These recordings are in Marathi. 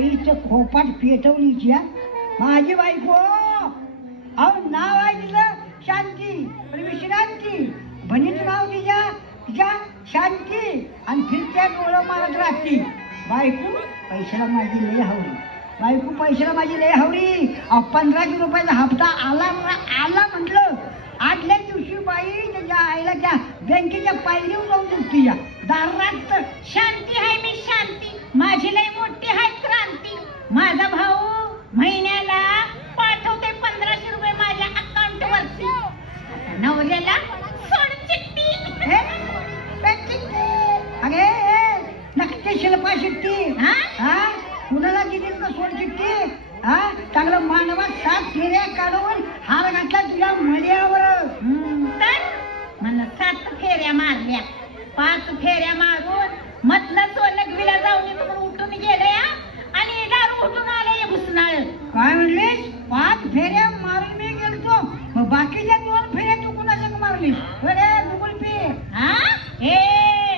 आईचं खोपाट पेटवलीच्या. माझी बायको अहो नाव आहे तिचं शांती. पण विश्रांती. बहिणीचं नाव तिच्या तिच्या शांती. आणि फिरत्या डोळं मारत राहते. बायको पैशाला माझी लय हवरी बायको पैशाला माझी लय हवरी अहो पंधराशे रुपयाचा हप्ता आला आला म्हटलं. आदल्या दिवशी बाई त्याच्या आईला त्या बँकेच्या पायरीवर जाऊन दुखती या. दारात शांती आहे मी शांती. माझी लई मोठी आहे क्रांती. माझा भाऊ महिन्याला पाठवते पंधराशे रुपये माझ्या अकाउंट वरती. नवऱ्याला सोड हे? अगे नक्की शिल्पा शिट्टी हा? कुणाला दिली का सोड शिट्टी हा? चांगलं मानवात सात फेऱ्या काढून हार घातला तुझ्या मळ्यावर. तर मला सात फेऱ्या मारल्या. पाच फेऱ्या मारून मधलं सोलगवीला जाऊन इकडून उठून गेले हा. आणि दारू उठून आले भुसनाळ काय म्हणलीस पाच फेऱ्या मारून मी गेलतो मग बाकीच्या दोन फेऱ्या तू कुणाच्या मारलीस अरे गुगल पे हा हे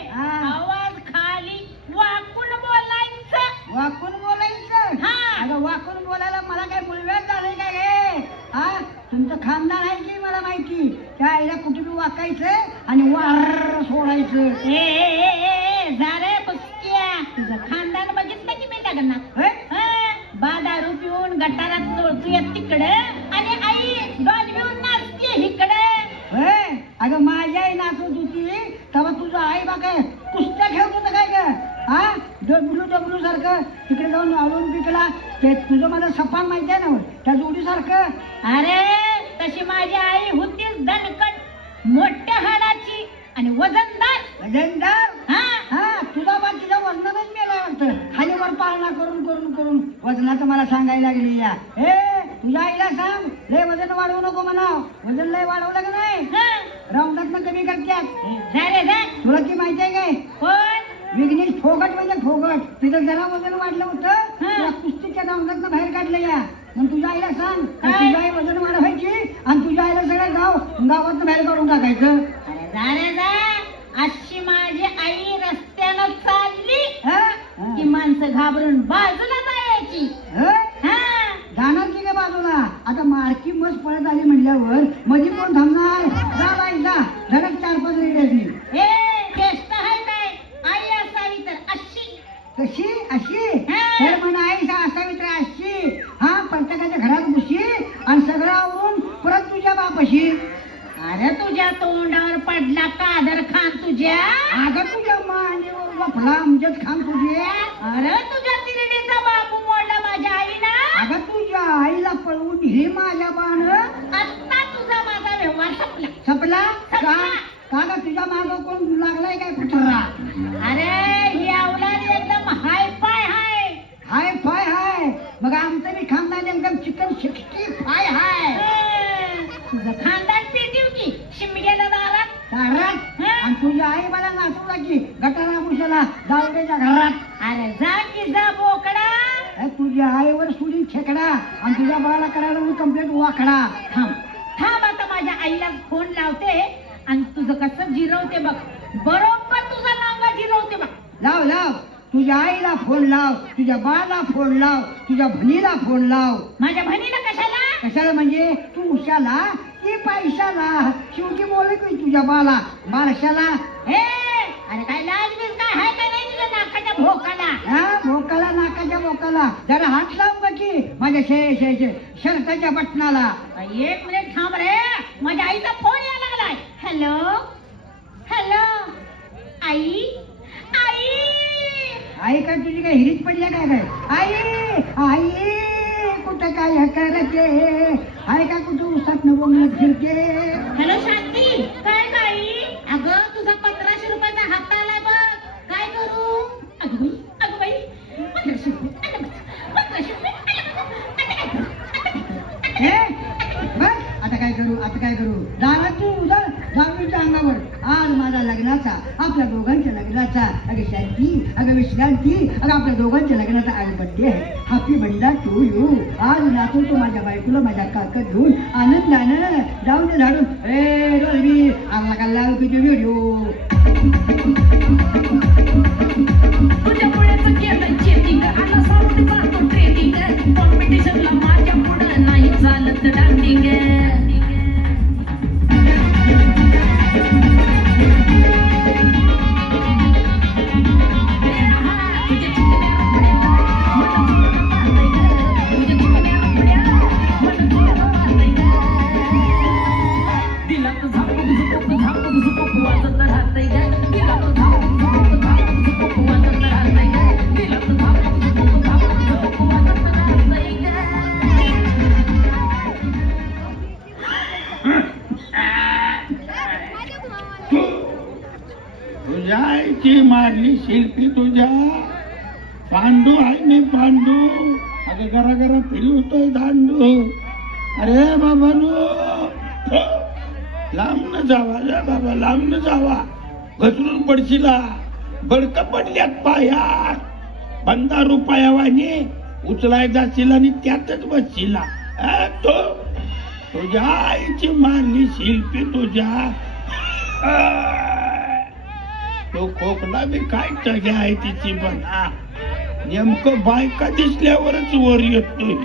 हा. आवाज खाली वाकून बोलायचं वाकून बोलायचं हा. अगं वाकून बोलायला मला काय मुलव्यात झालंय काय रे हा तुमचं खानदान आहे की मला माहिती त्या आईला कुठे बी वाकायचं आणि वार सोडायचं ए, ए, ए, ए, ए, जा रे बुसक्या. तुझं खानदान बघितलं की मी लग्नात हे? हा, बा दारू पिऊन गटारात लोळतोय तिकडं आणि आई डॉल घेऊन नाचते इकडं हे? अगं माझी आई नाचत होती तेव्हा तुझं आई बा काय कुस्त्या खेळत होतं काय ग हा डब्लू डब्लू सारखं तिकडे जाऊन ऑलिम्पिकला ते तुझं मला सपान माहिती आहे ना त्या जोडीसारखं अरे तशी माझी आई होतीच दणकट मोठ्या हाडाची आणि वजनदार. वजनदार? हा. हा तुझा बा तुझ्या वजनानच मेला वाटतं खाली वर पाळणा करून करून करून. वजनाचं मला सांगायला लागली या. हे तुझ्या आईला सांग. लय वजन वाढवू नको म्हणा वजन लय वाढवलं का नाही? हा. रमदात कमी करतात जा तुला ती माहिती आहे काय? कोण? विघ्नेश फोगट म्हणजे फोगट. तिथं जरा वजन वाढलं होतं. हा. कुस्तीच्या रमदात बाहेर काढलं या. मग तुझ्या आईला सांग. काय? तुझ्या आई वजन वाढवायची आणि तुझ्या आईला सगळं गाव गावात बाहेर काढून टाकायचं. अरे जा रे जा. अशी माझी आई रस्त्यानं चालली हा? की माणसं घाबरून बाजूला जायची. हा? हा. जाणार की काय बाजूला? आता मारकी मस्त पळत आली म्हणल्यावर मध्ये कोण थांबणार? जा बाई जा. धडक चार पाच रेड्याची ए चेष्टा आहे काय आई असावी तर अशी. कशी? अशी? हा. तर म्हणा आई सा असावी तर अशी हा प्रत्येकाच्या घरात घुशी आणि सगळं आवरून परत बापाशी अरे तुझ्या तोंडावर पडला कादर खान तुझ्या? अगं तुझ्या मांडीवर वफला आमच्यात खान तुझे. अरे तुझ्या तिरडीचा बापू मोडला माझ्या आईना अगं तुझ्या आईला पळवून हे माझ्या बाण. आता तुझा माझा व्यवहार संपला. सपला? का? का ग तुझ्या मागं कोण लागलाय काय कुठरा अरे घरात. अरे जा की जा बोकडा. अरे तुझ्या आईवर सुडी खेकडा आणि तुझ्या बाळाला करायला मी कंप्लेंट वाकडा. थांब. थांब आता माझ्या आईला फोन लावते आणि तुझं कसं जिरवते बघ. बरोबर तुझा नांगा जिरवते बघ. लाव लाव. तुझ्या आईला फोन लाव. तुझ्या बाळाला फोन लाव. तुझ्या बहिणीला फोन लाव. माझ्या बहिणीला कशाला? कशाला म्हणजे? तू उशाला की पैशाला? शेवटी बोलले की तुझ्या बाला बारशाला हे अरे काय लाज बीज काय? आहे का नाही तुझ्या नाकाच्या भोकाला? हा भोकाला नाकाच्या भोकाला. जरा हात लाव का की माझ्या शे शे शे शर्टाच्या बटनाला एक मिनिट थांब रे. माझ्या आईचा फोन यायला लागलाय. हॅलो हॅलो आई? आई? आई काय तुझी काय हिरीत पडल्या काय काय? आई आई कुठं काय करते? आई का कुठं उसात न बोलत फिरते? हॅलो शांती. काय गाई अगं तुझा पंधराशे रुपयाचा हात आलाय बघ काय करू अगं बाई अगं बाई पंधराशे रुपये आलं बघ. पंधराशे रुपये आलं बघ. आता काय करू? आता काय करू? काय करू? आता काय करू? दारात तू उदा जामीच्या अंगावर. आज माझा लग्नाचा आपल्या दोघांच्या लग्नाचा. अगं शांती अगं विश्रांती अगं आपल्या दोघांच्या लग्नाचा आज बड्डे आहे. हॅपी बंडा टू यू आज नाचो तो माझ्या बायकोला माझ्या काक घेऊन आनंदानं जाऊन झाडून. ए रवी आम्हाला काढला तुझे व्हिडिओ. कॉम्पिटिशनला माझ्या पुढं नाही चालत डांडिंग पांडू आहे मी पांडू. अगं घरा घरा फिरवतोय दांडू अरे बाबा हो. लांब न जावा रे बाबा लांब न जावा. घसरून पडशीला. बडक पडल्यात पायात. पंधरा रुपयावाने उचलाय जाशील आणि त्यातच बसशीला. तो. तुझ्या आईची मारली शिल्पी तुझ्या. तो खोकला बी काय टगे आहे तिची बना नेमकं बायका दिसल्यावरच वर येतोय.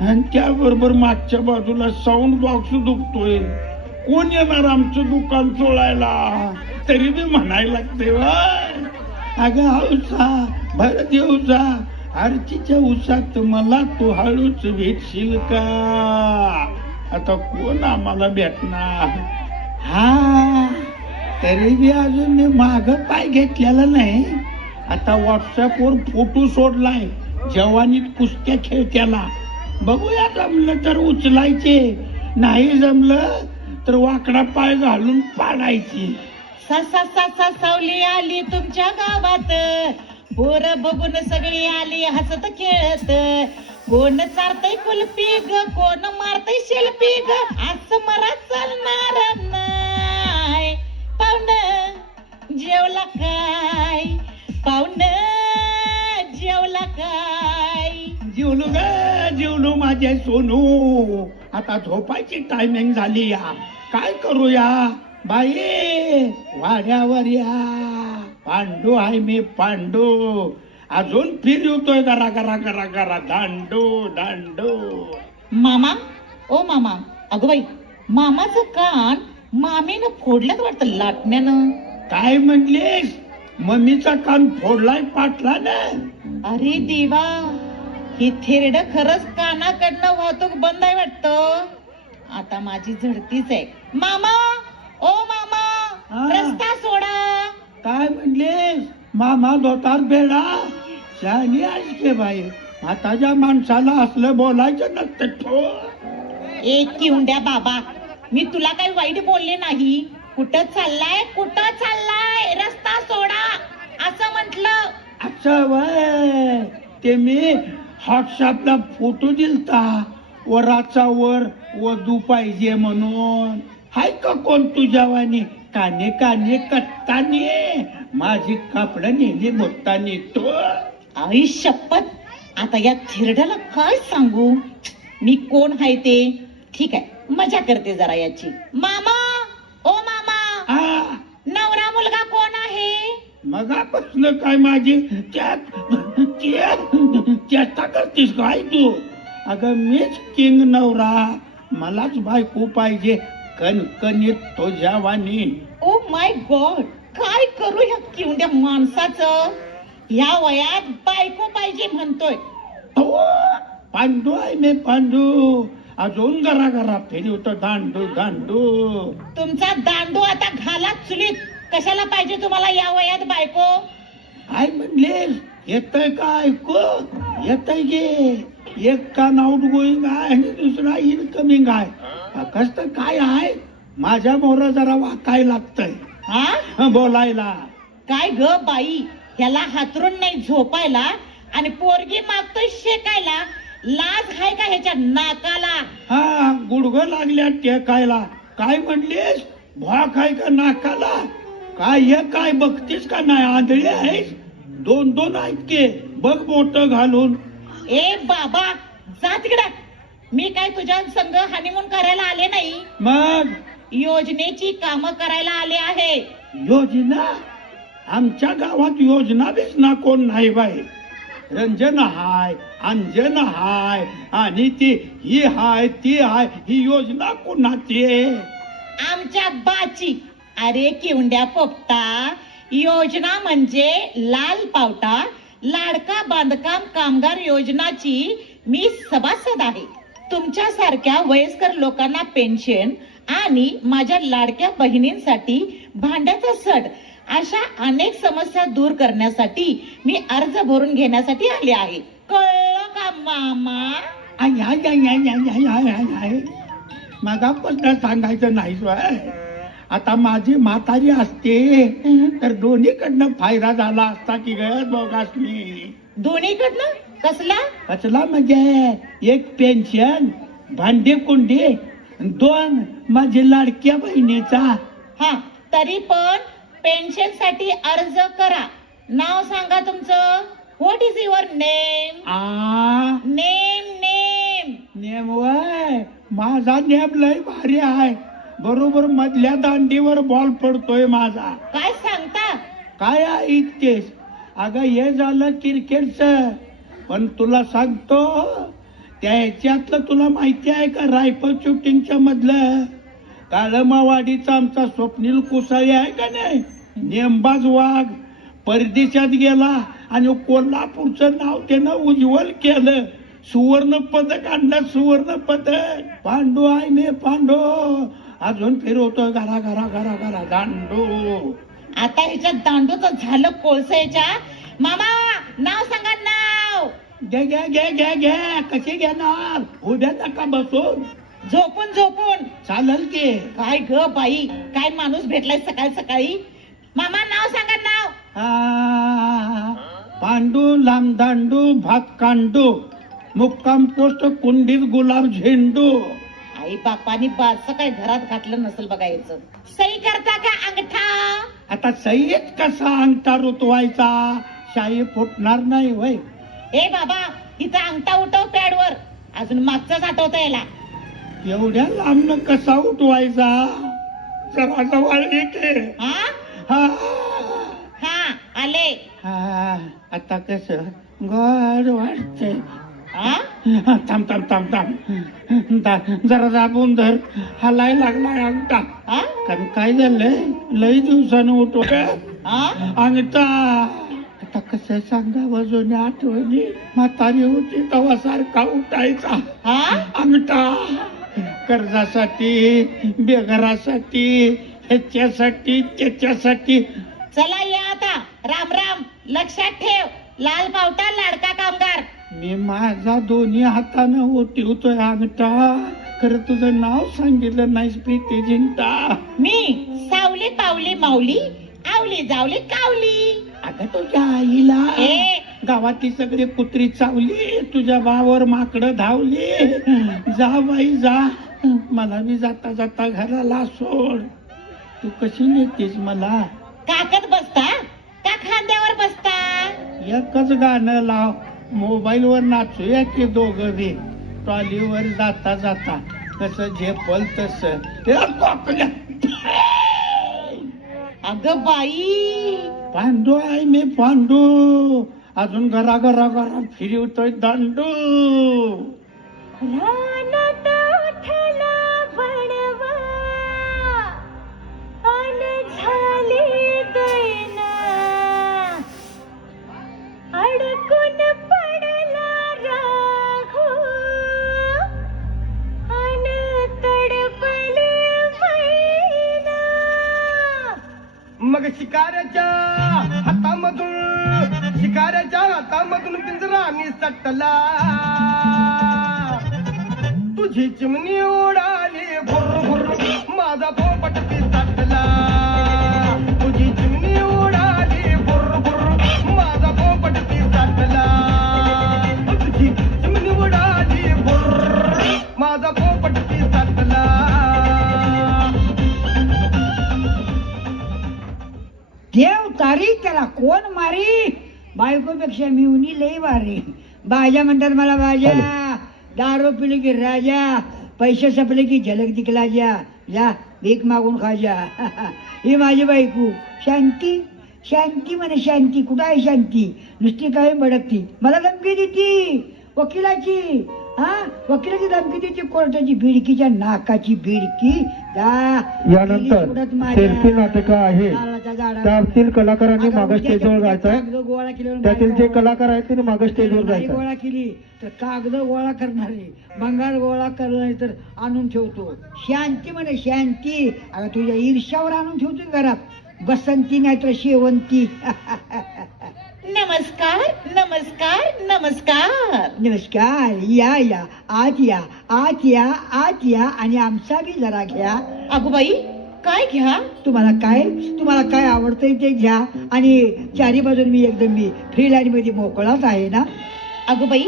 आणि त्याबरोबर मागच्या बाजूला साऊंड बॉक्स दुखतोय. कोण येणार आमचं दुकान चोळायला? तरी बी म्हणायला लागते अग अगं हौसा भर देऊसा आरतीच्या उसात मला तू हळूच भेटशील का? आता कोण आम्हाला भेटणार? हा तरी बी अजून मी माग पाय घेतलेला नाही. आता व्हॉट्सअपवर फोटो सोडलाय. जवानीत कुस्त्या खेळत्याला. बघूया जमलं तर उचलायचे. नाही जमलं तर वाकडा पाय घालून पाडायची. ससा ससा सावली आली तुमच्या गावात. बोर बघून सगळी आली हसत खेळत. कोण चारतय कुलपी ग कोण मारतय शिल्पी ग. असं मरा चालणार नाही. पाहुण जेवला काय? पाहुण जेवला काय? जेवलो ग जेवलो माझे सोनू. आता झोपायची टायमिंग झाली या. काय करूया बाई वाड्यावर या. पांडू आहे मी पांडू. अजून फिरवतोय करा करा करा करा दांडू दांडू. मामा ओ मामा अगं बाई मामाचं कान मामीनं फोडल्यात वाटतं लाटण्यानं. काय म्हणलीस? मम्मीचा कान फोडलाय पाटला ना अरे देवा ही थेरड खरंच कानाकडनं वाहतूक बंद आहे वाटतं. आता माझी झडतीच आहे. मामा ओ मामा. रस्ता सोडा. काय म्हणलीस? मामा धोतार बेडा. शानी आहेस के बाई? आताच्या माणसाला असलं बोलायचं नसतं ठो. ए किवंड्या बाबा मी तुला काही वाईट बोलले नाही. कुठं चाललाय? कुठं चाललाय? रस्ता सोडा. वय. ते मी व्हॉट्सअपला फोटो दिलता. वराचा वर वधू पाहिजे म्हणून. हाय का कोण तुझ्यावानी काने काने कत्ताने माझी कापड नेली मोठ्याने तो. आई शपथ. आता या थिरड्याला काय सांगू? मी कोण आहे ते? ठीक आहे मजा करते जरा याची. मामा ओ मामा. आ. नवरा मुलगा कोण? मगापासून काय माझी त्यात चेष्टा करतीस काय तू? अगं मीच किंग नवरा. मलाच बायको पाहिजे. कणकणीत तो जावानी ओ माय गॉड काय करू ह्या किवड्या माणसाचं? ह्या वयात बायको पाहिजे म्हणतोय. पांडू आहे मी पांडू. अजून घरा घरा फिरवतो दांडू दांडू. तुमचा दांडू आता घाला चुलीत. कशाला पाहिजे तुम्हाला या वयात बायको? काय म्हणलीस येतय का ऐकू येतय गे एक कान आउट गोईंग आहे आणि दुसरा इनकमिंग आहे. कस तर काय आहे? माझ्या मोर जरा वाकाय लागतंय. हा? हं, बोलायला. काय ग बाई? ह्याला हातरून नाही झोपायला आणि पोरगी मागतोय शेकायला. लाज हाय का ह्याच्या नाकाला? हा गुडघ लागल्या टेकायला. काय म्हणलीस? भॉक आहे का नाकाला? काय हे काय बघतीस का नाही? आंधळी आहेस? दोन दोन आहेत के. बघ मोठ घालून. ए बाबा जा तिकडं. मी काय तुझ्या संग हनीमून करायला आले नाही? मग? योजनेची कामं करायला आले आहे. योजना? आमच्या गावात योजना बीच ना कोण नाही बाई. रंजन हाय अंजन हाय आणि ती ही हाय ती हाय ही योजना कोणाची आहे? आमच्या बाची. अरे किवंड्या पोपटा योजना म्हणजे लाल पावटा लाडका बांधकाम कामगार योजनाची मी सभासद आहे. तुमच्यासारख्या वयस्कर लोकांना पेन्शन आणि माझ्या लाडक्या बहिणींसाठी भांड्याचा सट अशा अनेक समस्या दूर करण्यासाठी मी अर्ज भरून घेण्यासाठी आले आहे. कळलं का मामा? आय, आय, आय, आय, आय, आय, आय, आय, आय. सांगायचं नाही आता माझी म्हातारी असते. तर दोन्हीकडनं फायदा झाला असता की ग बोगासनी? दोन्हीकडनं? कसला? कसला म्हणजे? एक पेन्शन भांडी कुंडी दोन माझी लाडक्या बहिणीचा. हा तरी पण पेन्शनसाठी अर्ज करा. नाव सांगा तुमचं. What is your name a? Name name. Name वय? माझा नेम लय भारी आहे. बरोबर मधल्या दांडीवर बॉल पडतोय माझा. काय सांगता? काय ऐकतेस अगं हे झालं क्रिकेटचं. पण तुला सांगतो त्या ह्याच्यातलं तुला माहिती आहे का रायफल शूटिंगच्या मधलं? काळमावाडीचा आमचा स्वप्नील कुसाळी आहे का नाही? नेमबाज वाघ. परदेशात गेला आणि कोल्हापूरचं नाव त्यानं उज्ज्वल केलं. सुवर्ण पदक आणलं सुवर्ण पदक. पांडू आहे मी पांडू. अजून फिरवतो घरा घरा घरा घरा दांडू. आता ह्याच्यात दांडूच झालं कोळसाच्या. मामा नाव सांगा नाव. घे घे घे घे घे. कशी घेणार? उद्या नका बसून. झोपून झोपून. चालेल की. काय ग बाई? काय माणूस भेटलाय सकाळी सकाळी? मामा नाव सांगा नाव. आ, पांडू लांब दांडू भात कांडू मुक्काम पोस्ट कुंडीत गुलाब झेंडू. आई बापानी बारसं काय घरात घातलं नसेल बघायचं सही करता का अंगठा? आता सईद कसा अंगठा रुतवायचा? शाही फुटणार नाही वय. ए बाबा इथं अंगठा उठव पॅडवर. अजून मागचाच आठवता याला. एवढ्या लांबनं कसा उठवायचा? जरा जवळ येते. हा? हा. हा आले. हा, आता कस? गोड वाटते थांब थांब थांब थांब. जरा दाबून धर. हलाय लागलाय अंगठा. कारण काय झालंय? लई दिवसानं उठव अंगठा. आता कसं सांगावं? जुन्या आठवणी म्हातारी होती तेव्हा सारखा उठायचा. हा अंगठा. कर्जासाठी बेघरासाठी ह्याच्यासाठी त्याच्यासाठी. चला या आता. राम राम. लक्षात ठेव. लाल पावटा लाडका कामगार. मी माझा दोन्ही हातानं उठवतोय अंगठा खरं तुझं नाव सांगितलं नाहीस प्रीती जिंटा. मी सावली पावली माऊली आवली जावली कावली. अगं तुझ्या आईला ए गावातली सगळी कुत्री चावली तुझ्या भावावर माकडं धावली. जा बाई जा. मला मी जाता जाता घराला सोड. तू कशी नेतेस मला? काकत बसता का खांद्यावर बसता? एकच गाणं लाव. मोबाईलवर नाचूया की दोघं बी ट्रॉलीवर जाता जाता कसं झेपल तस. अग बाई! पांडू आहे मी पांडू. अजून घरा घरा घरा फिरवतोय दांडू. मग शिकाऱ्याच्या हातामधून शिकाऱ्याच्या हातामधून पिंजरा मी सटला. तुझी चिमणी उडाली भुर भुर माझा पोपट ती चटला तुझी चिमणी उडाली भुर भुर माझा पोपट ती तारी त्याला कोण मारी? बायकोपेक्षा मिवनी लई मारी बाजा म्हणतात मला बाजा दारू पिली की राजा पैसे सपले की झलक दिखला जा. जा भीक मागून खा जा. ही माझी बायको. शांती शांती म्हणे शांती. कुठं आहे शांती? नुसती काय बडकती मला धमकी देती. वकिलाची. हा? वकिलाची धमकी देती कोर्टाची भिडकीच्या नाकाची भिडकी जा. यानंतर सोडत माझ्या सेल्फी नाटकं आहेत नारळाच्या झाडावर. त्यातील कलाकारांनी अगं, मागं उद्याच्या स्टेजवर उद्या जायचं आहे कागदं गोळा केल्यावर त्यातील जे कलाकार आहेत त्यांनी मागं स्टेजवर नाही जायचं. गोळा केली तर कागद गोळा करणारे भंगार गोळा करणारे तर आणून ठेवतो. शांती म्हणे शांती. अगं तुझ्या ईर्ष्यावर आणून ठेवतो घरात. बसंती नाही तर शेवंती. नमस्कार. नमस्कार नमस्कार. नमस्कार. या या. आत या. आत या आत या आणि आमचा बी जरा घ्या. अगोबाई काय घ्या? तुम्हाला काय तुम्हाला काय आवडतंय ते घ्या. आणि चारी बाजून मी एकदम मी फ्री लाईन मध्ये मोकळाच आहे ना? अगोबाई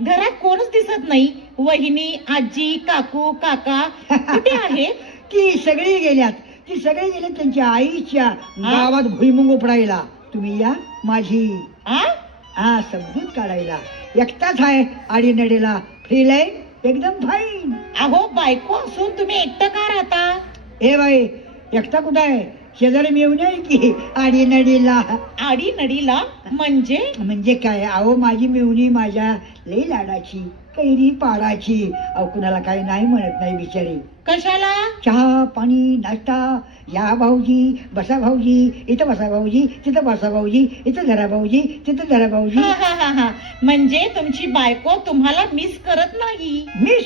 घरात कोणच दिसत नाही. वहिनी आजी काकू काका कुठे आहेत? ती सगळी गेल्यात. ती सगळी गेल्यात त्यांच्या आईच्या गावात भुईमुंग उपडायला तुम्ही या माझी. आ? हा समजूत काढायला. एकटाच आहे आडी नडीला. फ्री लाईन एकदम फाईन अहो बायको असून तुम्ही एकटं का राहता? ए बाई एकटा कुठं आहे? शेजारी मिळून आहे की आडी नडीला? आडी नडीला? म्हणजे? म्हणजे काय? अहो माझी मिळवणी माझ्या लई लाडाची कैरी पाडाची. अहो कुणाला काही नाही म्हणत नाही बिचारी. कशाला? चहा पाणी नाश्ता या भाऊजी बसा भाऊजी इथं बसा भाऊजी तिथं बसा भाऊजी इथं धरा भाऊजी तिथं धरा भाऊजी. हा, हा, हा, हा. म्हणजे तुमची बायको तुम्हाला मिस करत नाही? मिस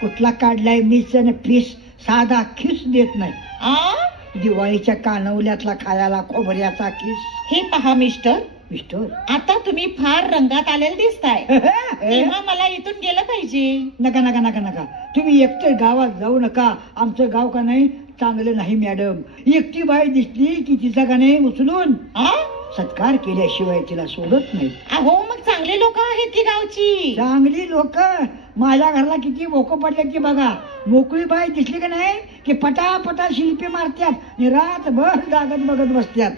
कुठला काढलाय मिस आणि फिस साधा खिस देत नाही. आ? दिवाळीच्या कानवल्यातला खायला खोबऱ्याचा खिस हे पहा मिस्टर मिस्टर आता तुम्ही फार रंगात आलेले दिसताय. तेव्हा मला इथून गेलं पाहिजे. नका नका नका नका. तुम्ही एकटे गावात जाऊ नका. आमचं गाव का नाही चांगलं नाही मॅडम. एकटी बाई दिसली की तिचा का नाही उचलून? आ? सत्कार केल्याशिवाय तिला सोडत नाही अहो मग चांगले लोक आहेत की गावची? चांगली लोक? माझ्या घरला किती मोक पडले की बघा. मोकळी बाई दिसली का नाही की पटापटा शिल्पी मारत्यात. आणि रातभर जागत बघत बसत्यात.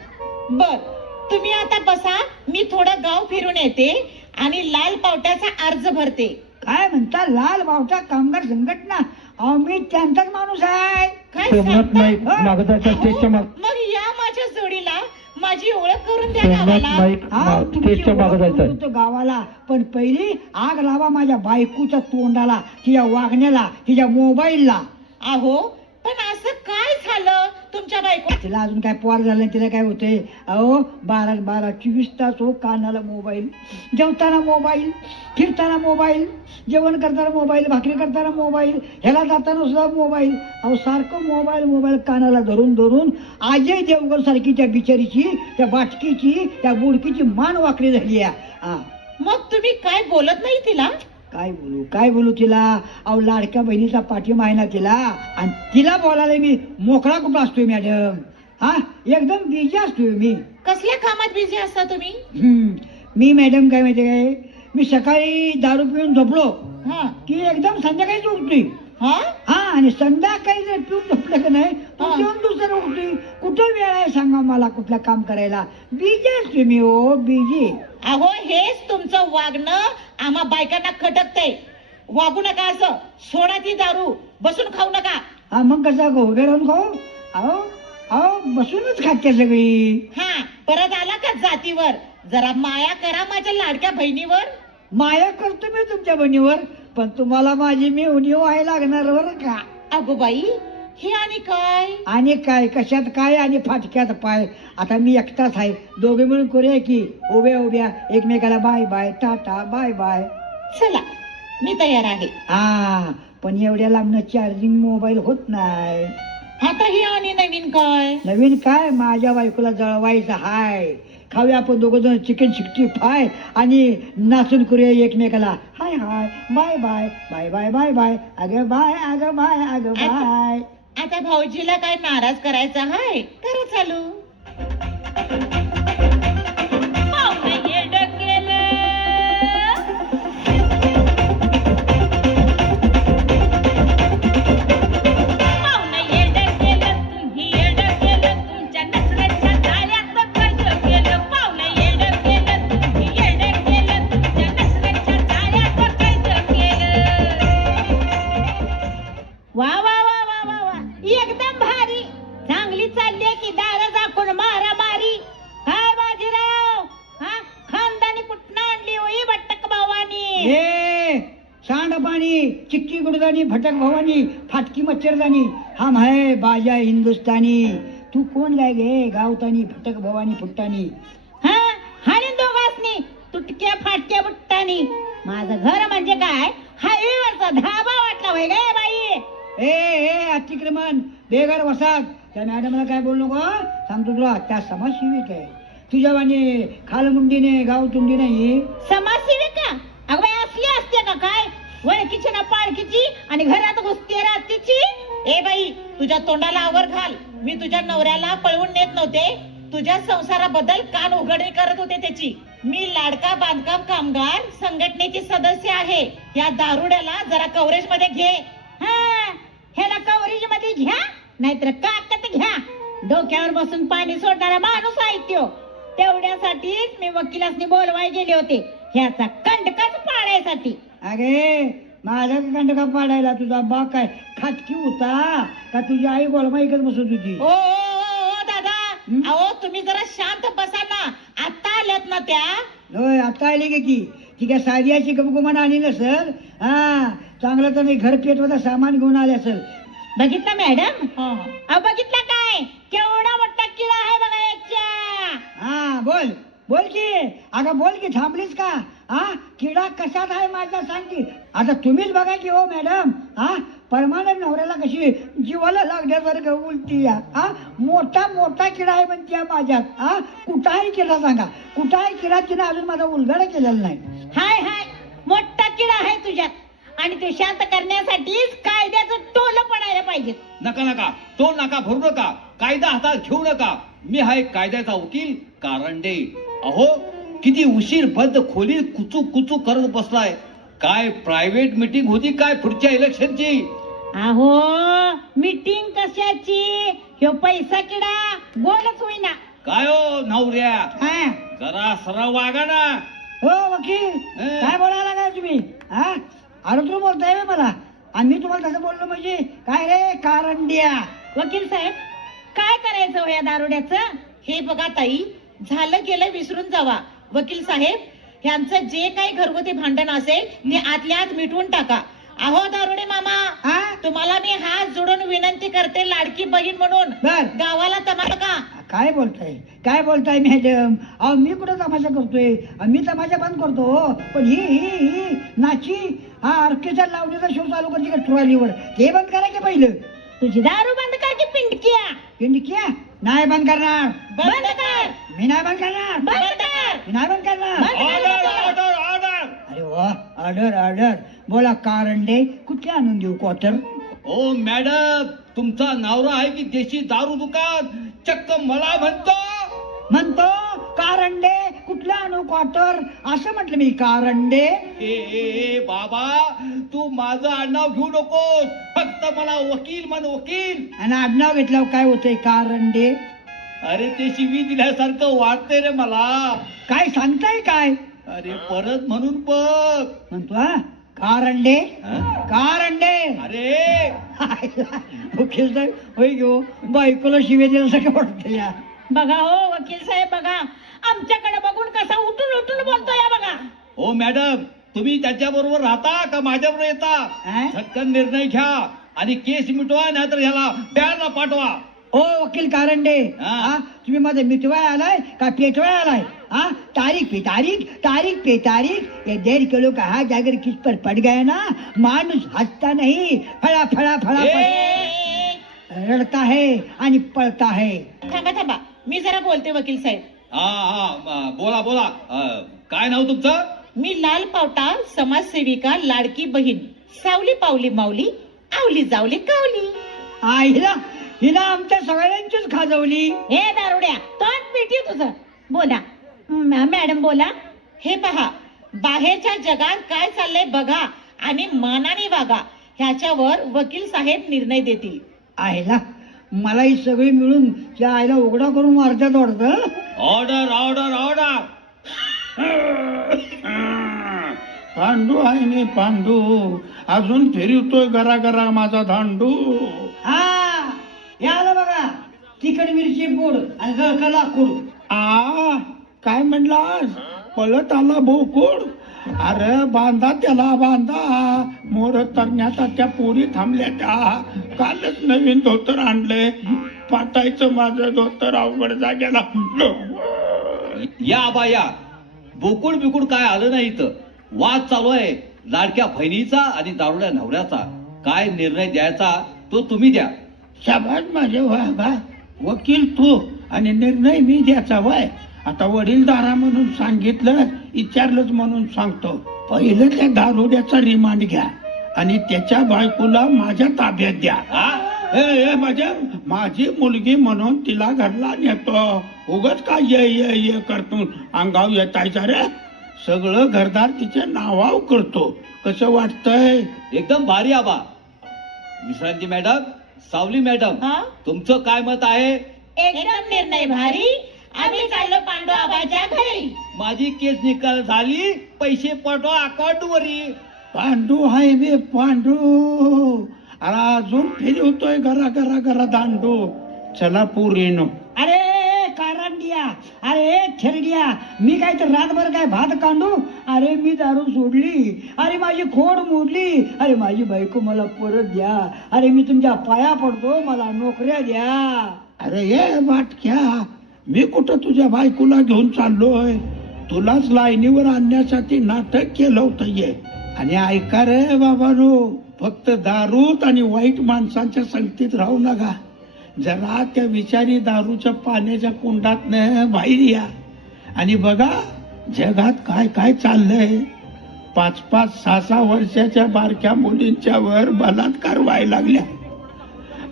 बर. तुम्ही आता बसा मी थोडं गाव फिरून येते आणि लाल पावट्याचा अर्ज भरते. काय म्हणता लाल बावटा कामगार संघटना? अहो मी त्यांचाच माणूस आहे. काय सांगता? मागं या माझ्या जोडीला माझी ओळख करून द्या गावाला. नाईक हा, मा- तुमची स्टेजच्या मागं ओळख जायचं करून आहे देतो गावाला. पण पहिली आग लावा माझ्या बायकोच्या तोंडाला तिच्या वागण्याला तिच्या मोबाईलला. अहो पण असं काय झालं? तुमच्या बायको तिला अजून काय पोर झालं नाही, तिला काय होतंय? अहो बारा बारा चोवीस तास हो कानाला मोबाईल जेवताना मोबाईल फिरताना मोबाईल जेवण करताना मोबाईल भाकरी करताना मोबाईल ह्याला जाताना सुद्धा मोबाईल. अहो सारखं मोबाईल मोबाईल कानाला धरून धरून अजय देवगण सारखी त्या बिचारीची त्या बाटकीची त्या बुडकीची मान वाकडी झाली आहे. हा. मग तुम्ही काय बोलत नाही तिला? काय बोलू काय बोलू तिला? अहो लाडक्या बहिणीचा पाठिंबा आहे ना तिला? आणि तिला बोलायला मी मोकळा कुठं असतोय मॅडम? हा? एकदम बिझी असतोय मी. कसल्या कामात बिझी असता तुम्ही? हम्म, मी मॅडम काय माहिती काय? मी सकाळी दारू पिऊन झोपलो हा. की एकदम संध्याकाळीच उठतोय. हा? हा आणि संध्याकाळी जर पिऊन झोपलं की नाही. तर पिऊन दुसरं उठतोय कुठं वेळ आहे सांगा मला कुठलं काम करायला? बिझी असतोय मी हो बिझी अहो हेच तुमचं वागणं आम्हा बायकांना खटकते वागू नका असं. सोडा ती दारू. बसून खाऊ नका. हा मग कसं गो उभे राहून खाऊ? अहो अहो बसूनच खाते सगळी. हा परत आला का जातीवर? जरा माया करा माझ्या लाडक्या बहिणीवर. माया करतो मी तुमच्या बहिणीवर. पण तुम्हाला माझी मी उणीव आहे लागणार बरं का? अगो बाई हे आणि काय? आणि काय? कशात काय आणि फाटक्यात पाय? आता मी एकटाच आहे. दोघे मिळून करूया की? उभ्या उभ्या. एकमेकाला बाय बाय. टाटा बाय बाय. चला मी तयार आहे. हा पण एवढ्या लांबनं चार्जिंग मोबाईल होत नाही. आता हे आणि नवीन काय? नवीन काय? माझ्या बायकोला जळवायचं हाय. खाऊया आपण दोघं जण चिकन सिक्स्टी फाय आणि नाचून करूया एकमेकाला. Hi hi. Bye bye. Bye bye bye bye. अगं बाय अगं बाय अगं बाय. आता भाऊजीला काय नाराज करायचा हाय? करा चालू. चिक्की गुडदानी भटक भवानी फाटकी मच्छरदानी हम है बाजा हिंदुस्तानी तू कोण लाय गे गावतानी भटक भवानी फुट्टानी हा? हानी दोघांनी तुटक्या फाटक्या बुट्टानी. माझं घर म्हणजे काय? हायवेवरचा धाबा वाटला होय गे बाई. ए ए अतिक्रमण बेगर वसात त्या मॅडमला काय बोलू नको हं? सांगतो तुला त्या समाजसेविक आहे. तुझ्या वाणी खालमुंडीने गाव तुंडी नाही समाजसेविका? अगं बाई असली असते का काय? वळखीची ना पाळखीची आणि घरात घुसते रात्रीची. ए बाई तुझ्या तोंडाला आवर घाल. मी तुझ्या नवऱ्याला पळवून नेत नव्हते. तुझ्या संसाराबद्दल कान उघडे करत होते त्याची. मी लाडका बांधकाम कामगार संघटनेची सदस्य आहे. या दारुड्याला जरा कव्हरेजमध्ये घे. हा ह्याला कव्हरेजमध्ये घ्या नाहीतर काकत घ्या. डोक्यावर बसून पाणी सोडणारा माणूस आहे तेवढ्यासाठीच मी वकिलासनी बोलवाय गेले होते. ह्याचा कंडकच पाडायसाठी अगे माझा कंडका पाडायला तुझा बा काय खाटकी होता? का तुझी आई गोलमाईकच बसत होती? ओ, ओ, ओ, ओ, दादा. हं? अहो तुम्ही जरा शांत बसा ना. आता आल्यात ना त्या. होय आता आली गे की. ती काय साधियाची गमगुमान आली नसल हा. चांगलं तर नाही घर पेटवता सामान घेऊन आले असेल. बघितलं मॅडम? अहो बघितलं काय? केवढा मोठा किडा आहे बघा याच्या. हा बोल. बोल की. अगं बोल की थांबलीस का? हा किडा कशात आहे माझ्या सांग की. आता तुम्हीच बघा की हो मॅडम. हा परमानंद नवऱ्याला कशी जीवाला लागण्यासारखं बोलती या हा मोठा मोठा किडा आहे म्हणते या माझ्यात हा कुठाही किडा सांगा. कुठाही किडा तिने अजून माझा उलगडा केलेला नाही. हाय हाय. मोठा किडा आहे तुझ्यात. आणि ते शांत करण्यासाठीच नका नका. तो नका भरू नका. कायदा हातात घेऊ नका. मी हा एक कायद्याचा वकील कारंडे अहो किती उशीर बंद खोली कुचू कुचू करत बसलाय. काय प्रायव्हेट मीटिंग होती काय पुढच्या इलेक्शनची अहो मीटिंग कशाची? ह्यो पैसा किडा गोलच होईना. काय हो नवऱ्या? हा. जरा सरळ वागा ना. हो वकील. काय बोलायला काय तुम्ही? हा? अरे तू बोलताय बे मला. मी तुम्हाला तसं बोललो म्हणजे काय रे कारंडिया? वकील साहेब काय करायचं हो या दारुड्याचं? हे बघा ताई झालं गेलं विसरून जावा. वकील साहेब ह्यांचं जे काही घरगुती भांडण असेल ते आतल्या आत मिटवून टाका. अहो दारुडे मामा हा? तुम्हाला मी हात जोडून विनंती करते लाडकी बहीण म्हणून. बर. गावाला तमाशा का? काय बोलताय? काय बोलताय मॅडम अहो मी कुठं तमाशा करतोय? मी तमाशा बंद करतो हो. पण ही ही ही नाची हा ऑर्केस्ट्रा लावणीचा शो चालू करते का ट्रॉलीवर? ते बंद करा की पहिलं. तुझी दारू बंद कर की पिंडकिया. पिंडकिया? नाही बंद करणार. बंद कर. मी नाही बंद करणार. बंद कर. मी नाही बंद करणार. अरे वा ऑर्डर ऑर्डर बोला कारंडे कुठले आणून देऊ क्वार्टर ओ मॅडम तुमचा नवरा आहे की देशी दारू दुकान? चक्क मला म्हणतो. म्हणतो कारंडे कुठले आणू क्वार्टर असं म्हटलं मी कारंडे ए ए बाबा तू माझं आडनाव घेऊ नकोस. फक्त मला वकील म्हण वकील. आणि आडनाव घेतल्यावर काय होतंय कारंडे अरे ते शिवी दिल्यासारखं वाटतंय रे मला. काय सांगताय काय? अरे परत म्हणून बघ. म्हणतो हा? कारंडे? हं? कारंडे? अरे! वकील साहेब होय घेऊ बायकोला शिवे दिल्यासारखं वाटतं या. बघा हो वकील साहेब बघा. आमच्याकडे बघून कसा उठून उठून बोलतो या बघा. हो मॅडम तुम्ही त्याच्या बरोबर राहता का माझ्या बरोबर येता? हं? झटकन निर्णय घ्या आणि केस मिटवा नाहीतर ह्याला प्यारला पाठवा. ओ वकील कारंडे. हा. हा? तुम्ही माझं मिटवाय आलाय का पेटवाय आलाय? हा तारीख पे तारीख तारीख पे तारीख। ये डेढ़ किलो का हाथ अगर किस पर पड़ गया ना मानुस हंसता नहीं। फड़ा फड़ा फड़ा रडता है आणि पळता है। थांबा थांबा। मी जरा बोलते वकील साहेब। हा हा म, बोला बोला। अ, काय नाव तुमचं? मी लाल पावटा समाजसेविका लाडकी बहीण. सावली पावली माऊली आवली जावली कावली. आईला हिला आमच्या सगळ्यांचीच खाजवली. हे दारुड्या तोंड पिटी तुझं. बोला. मॅडम बोला. हे पहा बाहेरच्या जगात काय चाललंय बघा आणि मानाने वागा. ह्याच्यावर वकील साहेब निर्णय देतील. आईला मला ही सगळी मिळून त्या आईला उघडा करून मारतात वाटतं ऑर्डर ऑर्डर ऑर्डर पांडू आहे मी पांडू. अजून फिरवतोय घरा घरा माझा धांडू. हा हे आलं बघा. तिखट मिरची पूड आणि गळका लाकूड. आ? काय म्हणलास पळत आला भोकुड अरे बांधा त्याला बांधा. मोर तरण्याचा त्या पोरी थांबल्या त्या. कालच नवीन धोतर आणलंय पाटायचं माझं धोतर अवघड जाग्याला. या आबा या. बोकुळ बिकुळ काय आलं नाही इथं. वाद चालू आहे. लाडक्या बहिणीचा आणि दारुड्या नवऱ्याचा. काय निर्णय द्यायचा तो तुम्ही द्या. शाबास माझे वागा वकील तू आणि निर्णय मी द्यायचा वय. आता वडीलधारा म्हणून सांगितलं विचारलंच म्हणून सांगतो. पहिलं त्या दारुड्याचा रिमांड घ्या आणि त्याच्या बायकोला माझ्या ताब्यात द्या. हा? ए ए माझ्या माझी मुलगी म्हणून तिला घरला नेतो. उगच काय ये ये ये करतो अंगाव येतायचा रे सगळं घरदार तिच्या नावाव करतो. कसं वाटतंय? एकदम भारी आबा. विश्रांती मॅडम सावली मॅडम हा? तुमचं काय मत आहे? एकदम निर्णय भारी. आम्ही चाललो पांडू आबाच्या घरी. माझी केस निकाल झाली पैसे पाठवा अकाउंट वरी पांडू हाय बे पांडू. अरे अजून फिरवतोय घरा घरा घरा दांडू. चला पुरीनो. अरे कारांडिया. अरे थेरडिया मी काय तर रातभर काय भात कांडू? अरे मी दारू सोडली. अरे माझी खोड मोडली. अरे माझी बायको मला परत द्या. अरे मी तुमच्या पाया पडतो. मला नोकऱ्या द्या. अरे ये वाटक्या मी कुठं तुझ्या बायकोला घेऊन चाललोय? तुलाच लाईनीवर आणण्यासाठी नाटक केलं होतं ये आणि ऐका रे बाबानो फक्त दारूत आणि वाईट माणसांच्या संगतीत राहू नका. जरा त्या विचारी दारूच्या पाण्याच्या कुंडात बाहेर या. आणि बघा जगात काय काय चाललंय. पाच पाच सहा सहा वर्षाच्या बारक्या मुलींच्या वर बलात्कार व्हायला लागल्या.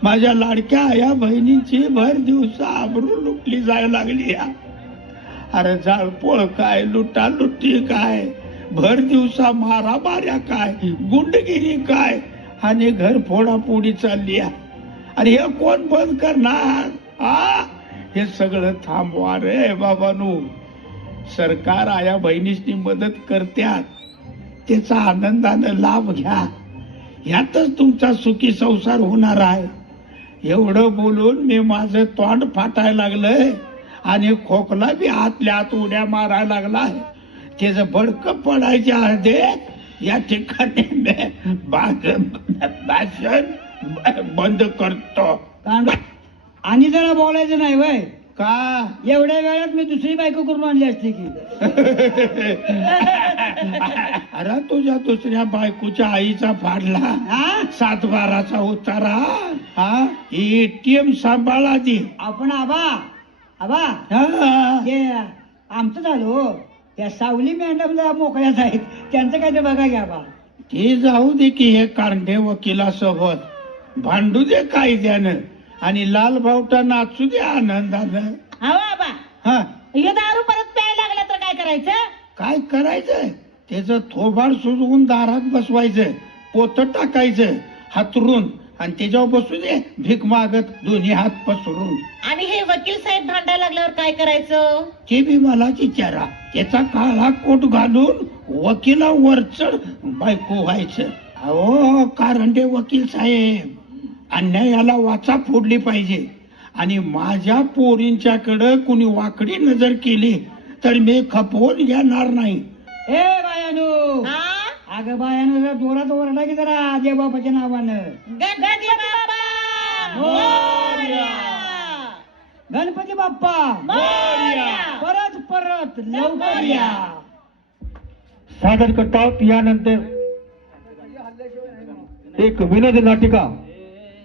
माझ्या लाडक्या या बहिणींची भर दिवसा आबरू लुटली जायला लागली या. अरे जाळपोळ काय लुटा लुटी काय भर दिवसा मारामाऱ्या काय गुंडगिरी काय आणि घर फोडाफोडी चालली या. अरे हे कोण बंद करणार? आ? हे सगळं थांबवा रे बाबानू. सरकार आया बहिणीसनी मदत करत्यात. त्याचा आनंदानं लाभ घ्या. ह्यातच तुमचा सुखी संसार होणार आहे. एवढं बोलून मी माझं तोंड फाटायला लागलंय. आणि खोकला बी आतल्या आत उड्या मारायला लागला त्याचं भडकं पडायच्या अर्धे. या ठिकाणी भाषण बंद करतो. आणि जरा बोलायचं नाही वय. का? एवढ्या वेळात मी दुसरी बायको करून आणली असते की. अरे तुझ्या दुसऱ्या बायकोच्या आईचा फाडला. हा सात बाराचा उतारा हा एटीएम सांभाळा दी आपण आबा आबा. हा. आमचं झालं हो. त्या सावली मॅडम मोकळ्याच आहेत. त्यांचं काय ते बघा घ्या बा ते जाऊ दे की हे कारंडे वकिलासोबत. भांडू दे कायद्यानं. आणि लाल भावटा नाचू दे आनंदानं हा हे. दारू परत प्यायला लागला तर काय करायचं? काय करायचं त्याचं थोबाड सुजवून दारात बसवायचं पोत टाकायचं हातरून. आणि त्याच्यावर बसू दे भीक मागत दोन्ही हात पसरून. आणि हे वकील साहेब भांडायला लागल्यावर काय करायचं? ते बी मला विचारा. त्याचा काळा कोट घालून वकिला वरचढ बायको व्हायचं. अहो कारंडे वकील साहेब. अन्यायाला वाचा फोडली पाहिजे. आणि माझ्या पोरींच्याकडं कुणी वाकडी नजर केली तर मी खपवून घेणार नाही. ए बायानो! हा? अगं बायानो जरा जोरात ओरडा की जरा देवबापाच्या नावानं. गणपती बाप्पा! मोरया! गणपती बाप्पा! मोरया! परत परत लवकर या सादर करतात यानंतर एक विनोदी नाटिका.